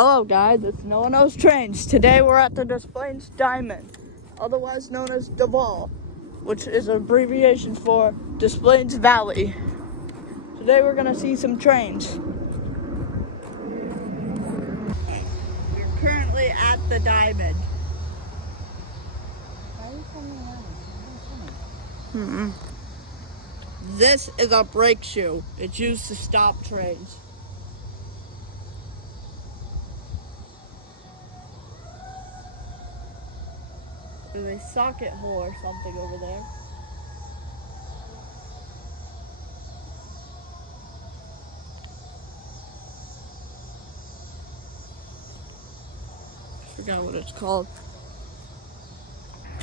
Hello guys, it's No One Knows Trains. Today we're at the Des Plaines Diamond, otherwise known as Duval, which is an abbreviation for Des Plaines Valley. Today we're gonna see some trains. We're currently at the Diamond. Why are you coming around? This is a brake shoe. It's used to stop trains. There's a socket hole or something over there. Forgot what it's called.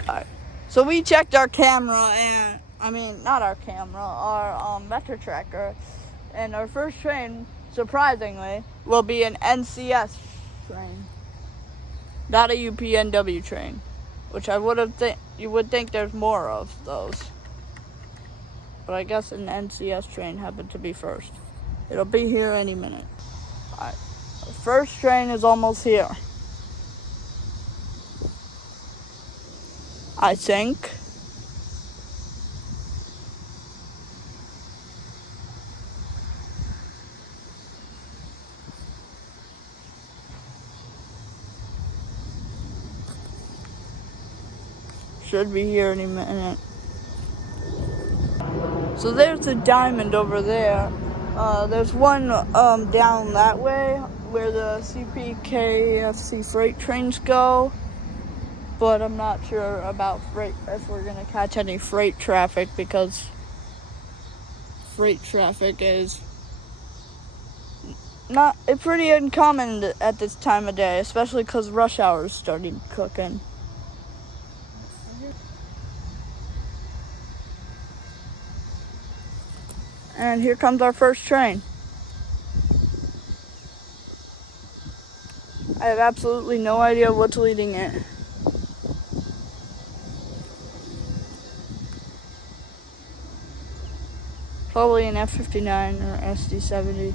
Alright. So we checked our camera and, not our camera, our Metro tracker. And our first train, surprisingly, will be an NCS train. Not a UPNW train. Which you would think there's more of those. But I guess an NCS train happened to be first. It'll be here any minute. Alright. The first train is almost here. I think. Should be here any minute. So there's the Diamond over there. There's one down that way where the CPKFC freight trains go. But I'm not sure about if we're gonna catch any freight traffic, because freight traffic is it's pretty uncommon at this time of day, especially because rush hour is starting cooking. And here comes our first train. I have absolutely no idea what's leading it. Probably an F-59 or SD-70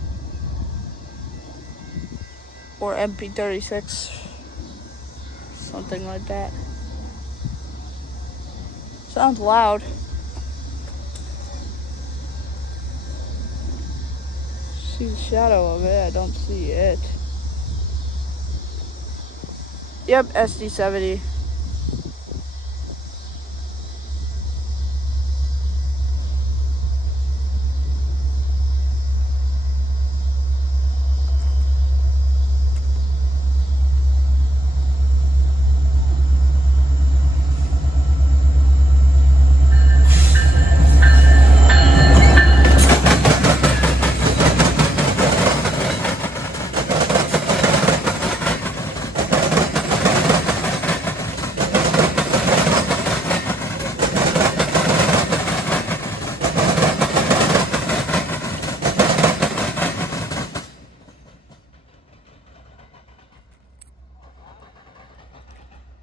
or MP-36, something like that. Sounds loud. See the shadow of it, I don't see it. Yep, SD-70.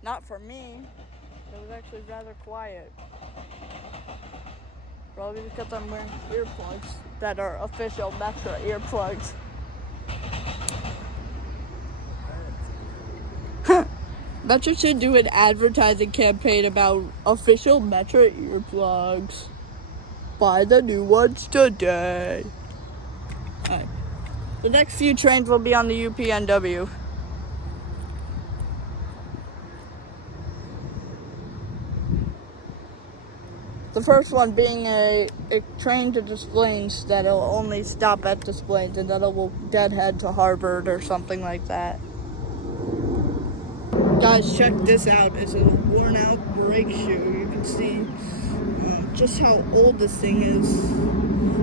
Not for me. It was actually rather quiet. Probably because I'm wearing earplugs that are official Metro earplugs. Metro should do an advertising campaign about official Metro earplugs. Buy the new ones today. Alright. The next few trains will be on the UPNW. The first one being a train to Des Plaines that'll only stop at Des Plaines, and then it will deadhead to Harvard or something like that. Guys, check this out. It's a worn out brake shoe. You can see just how old this thing is.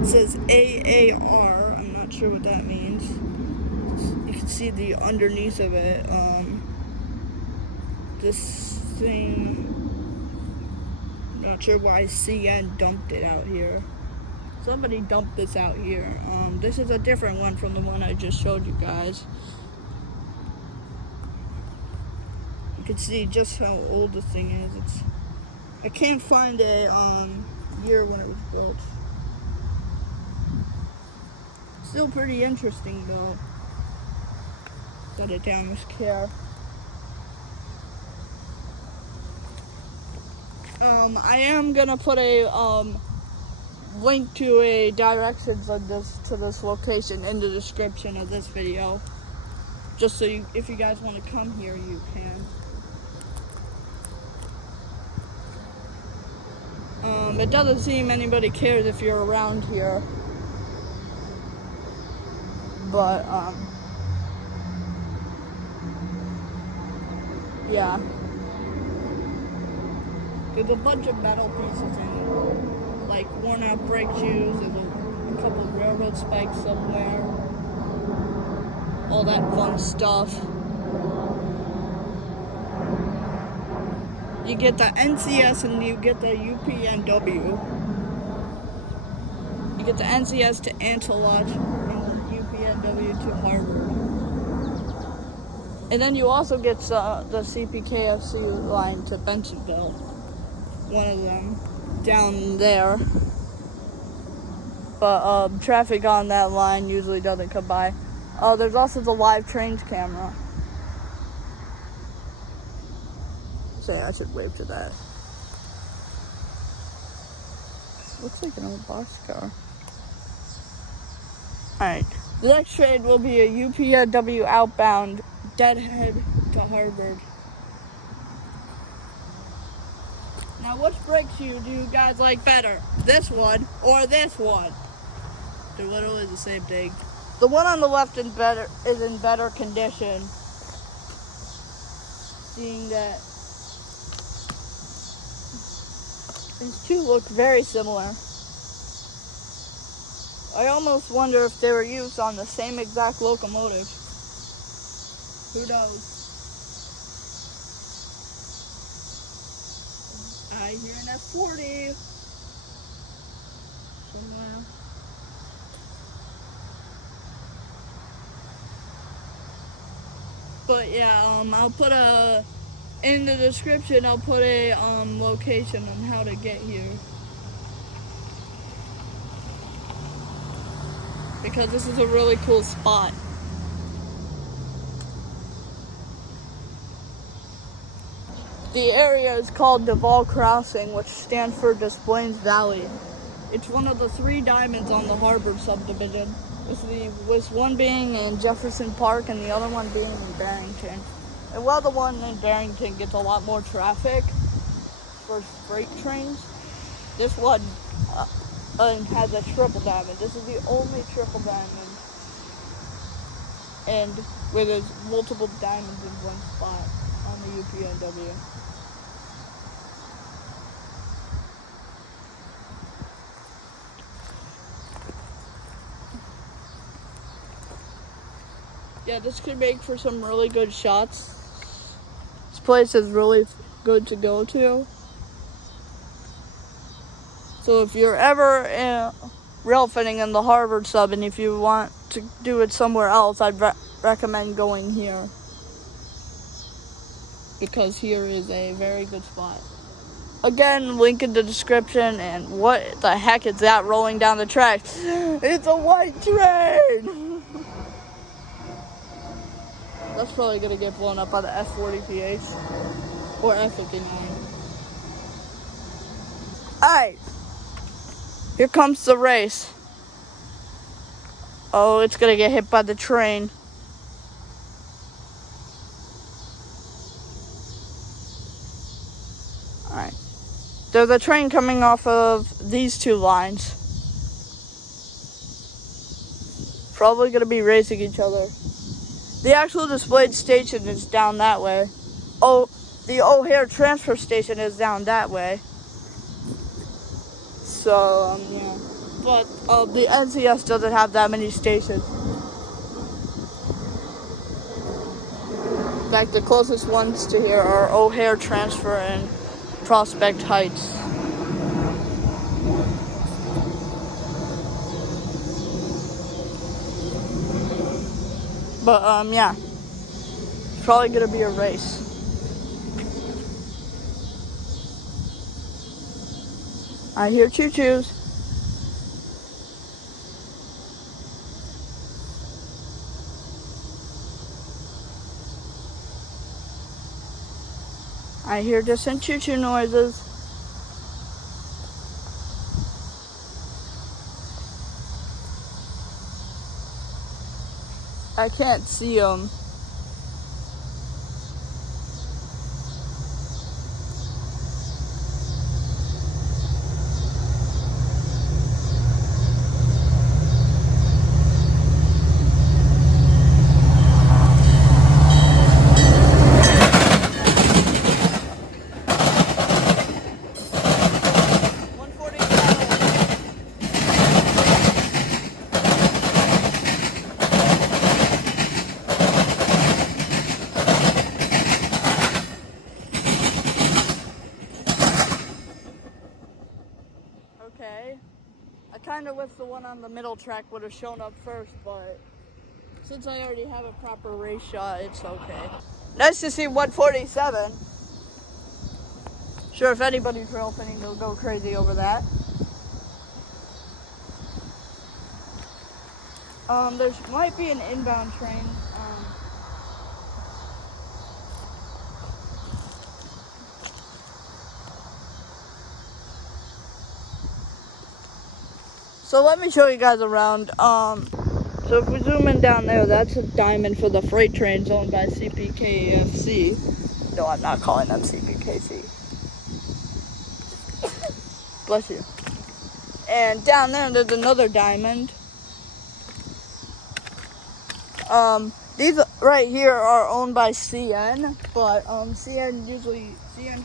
It says AAR. I'm not sure what that means. You can see the underneath of it. This thing... Not sure why CN dumped it out here. Somebody dumped this out here. This is a different one from the one I just showed you guys. You can see just how old this thing is. I can't find a year when it was built. Still pretty interesting though. Set it down with care. I am gonna put a link to a directions on to this location in the description of this video, just so if you guys want to come here, you can. It doesn't seem anybody cares if you're around here, but yeah. There's a bunch of metal pieces in, like worn out brake shoes, there's a couple of railroad spikes somewhere, all that fun stuff. You get the NCS and you get the UPNW. You get the NCS to Antelope and the UPNW to Harvard. And then you also get the CPKFC line to Bentonville. One of them down there, but traffic on that line usually doesn't come by. There's also the live trains camera. Say I should wave to that. Looks like an old boxcar. Alright, the next train will be a UPNW outbound Deadhead to Harvard. Now, which brake shoe do you guys like better? This one or this one? They're literally the same thing. The one on the left is in better condition. Seeing that these two look very similar. I almost wonder if they were used on the same exact locomotive. Who knows? I hear an F40 somewhere. But yeah, I'll put in the description, I'll put a location on how to get here. Because this is a really cool spot. The area is called Duval Crossing, which stands for Des Plaines Valley. It's one of the 3 diamonds on the Harvard subdivision, with one being in Jefferson Park and the other one being in Barrington. And while the one in Barrington gets a lot more traffic for freight trains, this one has a triple diamond. This is the only triple diamond, and where there's multiple diamonds in one spot on the UPNW. Yeah, this could make for some really good shots. This place is really good to go to. So if you're ever railfanning in the Harvard sub, and if you want to do it somewhere else, I'd recommend going here. Because here is a very good spot. Again, link in the description. And what the heck is that rolling down the track? It's a white train! That's probably going to get blown up by the F40PH or F59. Alright, here comes the race. Oh, it's going to get hit by the train. Alright, there's a train coming off of these 2 lines. Probably going to be racing each other. The actual displayed station is down that way. Oh, the O'Hare transfer station is down that way. So, yeah. But the NCS doesn't have that many stations. In fact, the closest ones to here are O'Hare Transfer and Prospect Heights. But, yeah. It's probably gonna be a race. I hear choo-choos. I hear distant choo-choo noises. I can't see them. Okay. I kind of wish the one on the middle track would have shown up first, but since I already have a proper race shot, it's okay. Nice to see 147. Sure, if anybody's railfanning, they'll go crazy over that. There might be an inbound train. So let me show you guys around. So if we zoom in down there, that's a diamond for the freight trains owned by CPKC. No, I'm not calling them CPKC. Bless you. And down there's another diamond. These right here are owned by CN, but CN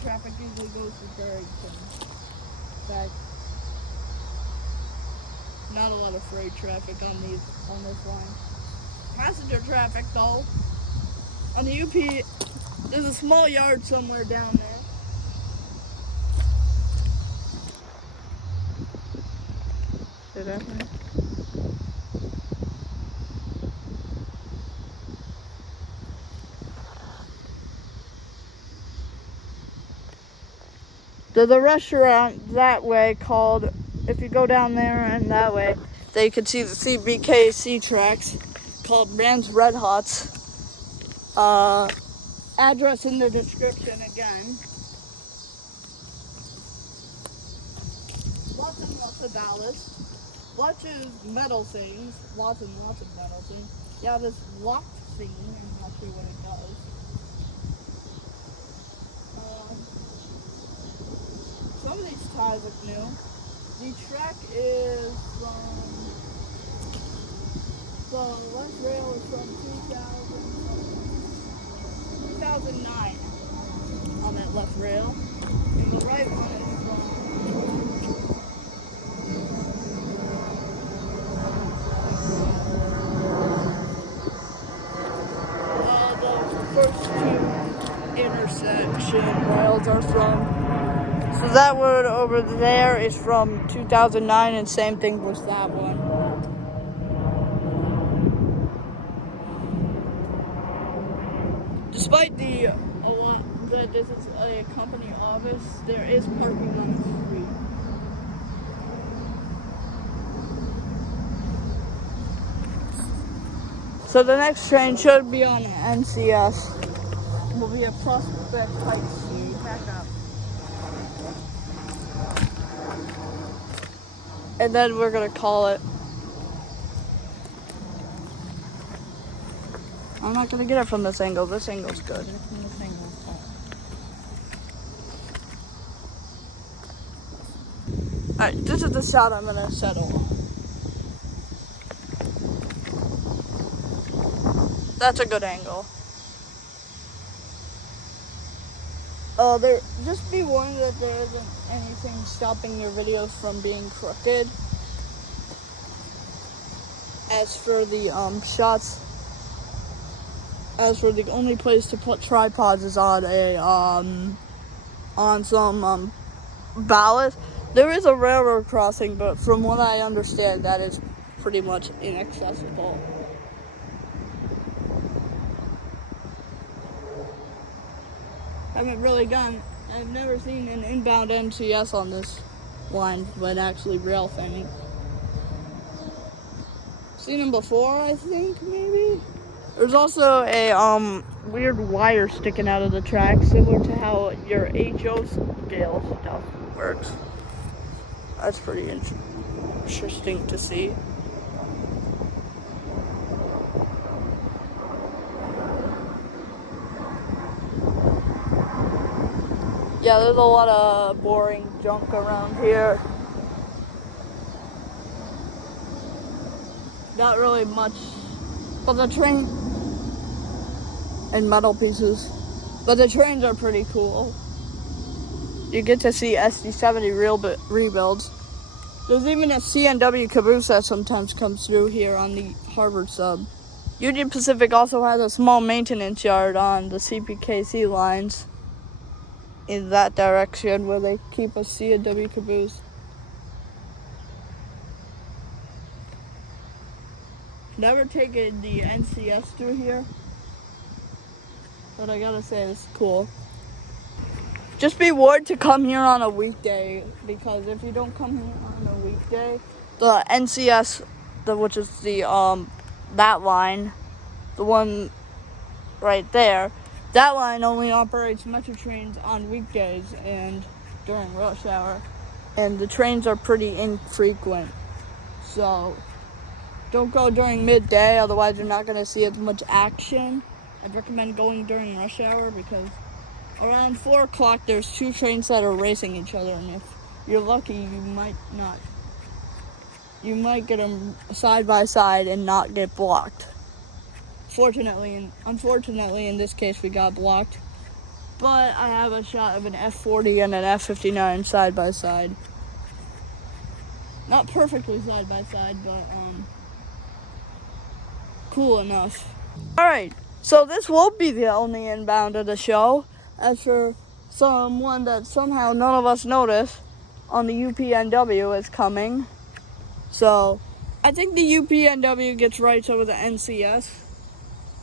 traffic usually goes to Barrington. In fact, not a lot of freight traffic on this line. Passenger traffic though. On the UP, there's a small yard somewhere down there. See that one? There's a restaurant that way called, if you go down there and that way, then you can see the CBKC tracks called Rand's Red Hots. Address in the description again. Lots and lots of ballast. Lots of metal things. Lots and lots of metal things. Yeah, this locked thing, I'm not sure what it does. Some of these ties look new. The track is from, the left rail is from 2009 on that left rail. And the right one is from the first two intersection rails are from. So that one over there is from 2009, and same thing with that one. Despite that this is a company office, there is parking on the street. So the next train should be on NCS. Will be a Prospect Heights. Back up. And then we're gonna call it. I'm not gonna get it from this angle. This angle's good. Alright, this is the shot I'm gonna settle on. That's a good angle. Just be warned that there isn't anything stopping your videos from being crooked. As for the shots, the only place to put tripods is on some ballast. There is a railroad crossing, but from what I understand, that is pretty much inaccessible. I've never seen an inbound NCS on this line, but actually Railfanning. Seen them before, I think, maybe? There's also a weird wire sticking out of the track, similar to how your HO scale stuff works. That's pretty interesting to see. Yeah, there's a lot of boring junk around here. Not really much, but the train and metal pieces. But the trains are pretty cool. You get to see SD70 rebuilds. There's even a CNW caboose that sometimes comes through here on the Harvard sub. Union Pacific also has a small maintenance yard on the CPKC lines in that direction where they keep a CNW caboose. Never taken the NCS through here, but I gotta say it's cool. Just be warned to come here on a weekday, because if you don't come here on a weekday, the NCS, which is the that line, the one right there, that line only operates metro trains on weekdays and during rush hour, and the trains are pretty infrequent. So don't go during midday, otherwise you're not gonna see as much action. I'd recommend going during rush hour because around 4 o'clock, there's 2 trains that are racing each other, and if you're lucky, you might not. You might get them side by side and not get blocked. Unfortunately, in this case, we got blocked. But I have a shot of an F40 and an F59 side by side. Not perfectly side by side, but cool enough. All right, so this won't be the only inbound of the show. As for someone that somehow none of us noticed, on the UPNW is coming. So I think the UPNW gets rights over the NCS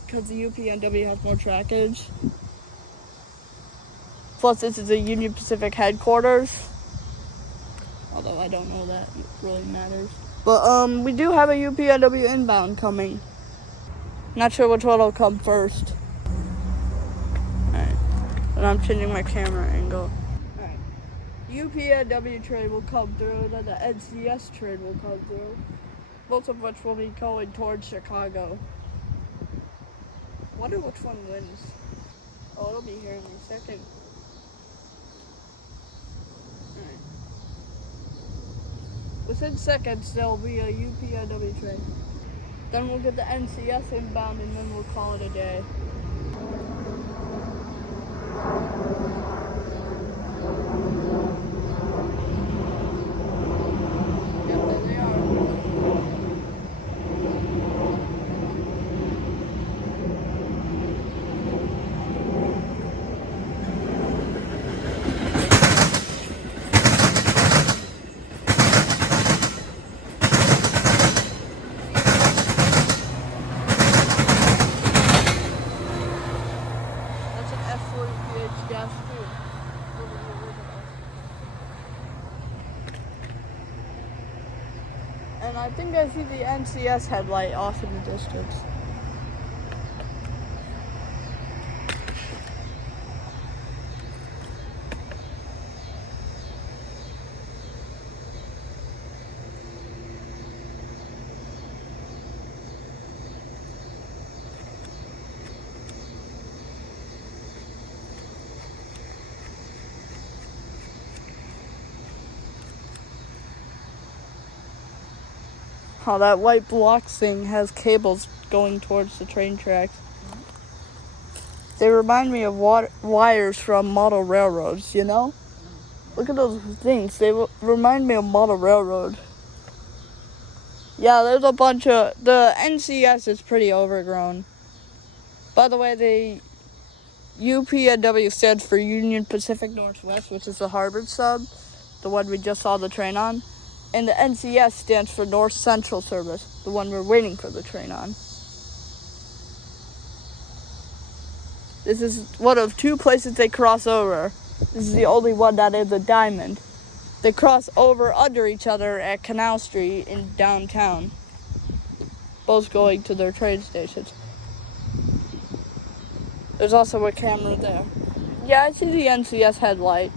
because the UPNW has more trackage. Plus, this is the Union Pacific headquarters. Although I don't know that it really matters. But we do have a UPNW inbound coming. Not sure which one will come first. Alright. And I'm changing my camera angle. Alright. UPNW train will come through, then the NCS train will come through. Both of which will be going towards Chicago. Wonder which one wins. Oh, it'll be here in a second. Alright. Within seconds, there'll be a UPNW train. Then we'll get the NCS inbound and then we'll call it a day. Yep, there they are. That's an F40PH gas too. And I think I see the NCS headlight off in the distance. Oh, that white block thing has cables going towards the train tracks. They remind me of wires from model railroads, you know? Look at those things. They remind me of model railroad. Yeah, there's a bunch of... The NCS is pretty overgrown. By the way, the UPNW stands for Union Pacific Northwest, which is the Harvard sub, the one we just saw the train on. And the NCS stands for North Central Service, the one we're waiting for the train on. This is one of 2 places they cross over. This is the only one that is a diamond. They cross over under each other at Canal Street in downtown, both going to their train stations. There's also a camera there. Yeah, I see the NCS headlight.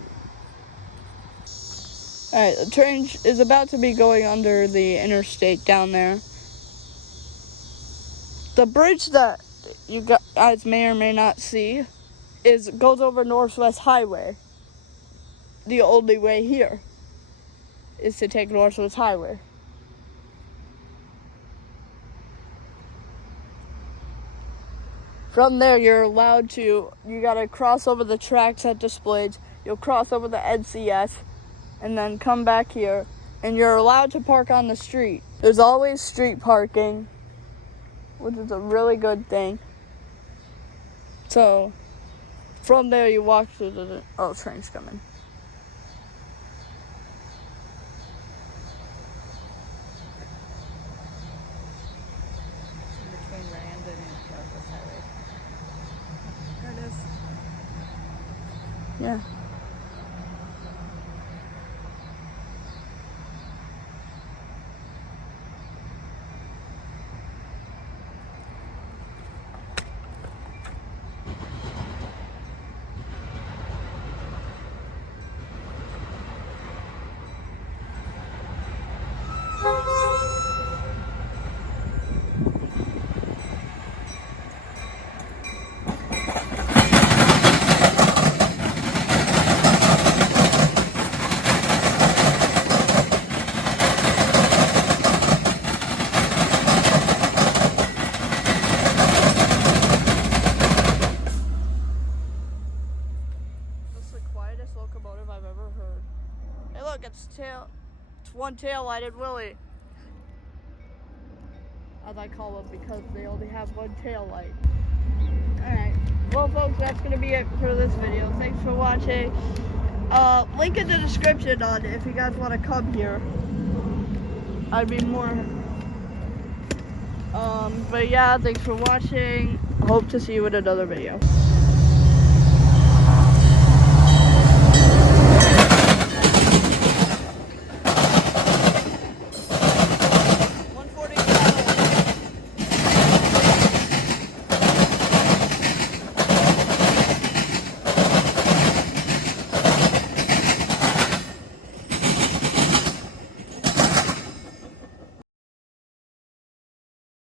Alright, the train is about to be going under the interstate down there. The bridge that you guys may or may not see goes over Northwest Highway. The only way here is to take Northwest Highway. From there, you gotta cross over the tracks at displayed. You'll cross over the NCS and then come back here. And you're allowed to park on the street. There's always street parking, which is a really good thing. So, from there you walk through train's coming. Between Rand and Northwest Highway. There it is. Yeah. Locomotive I've ever heard. Hey look, it's one tail-lighted Willie. As I call them because they only have one tail light. Alright, well folks, that's going to be it for this video. Thanks for watching. Link in the description on it if you guys want to come here. I'd be more... but yeah, thanks for watching. Hope to see you in another video.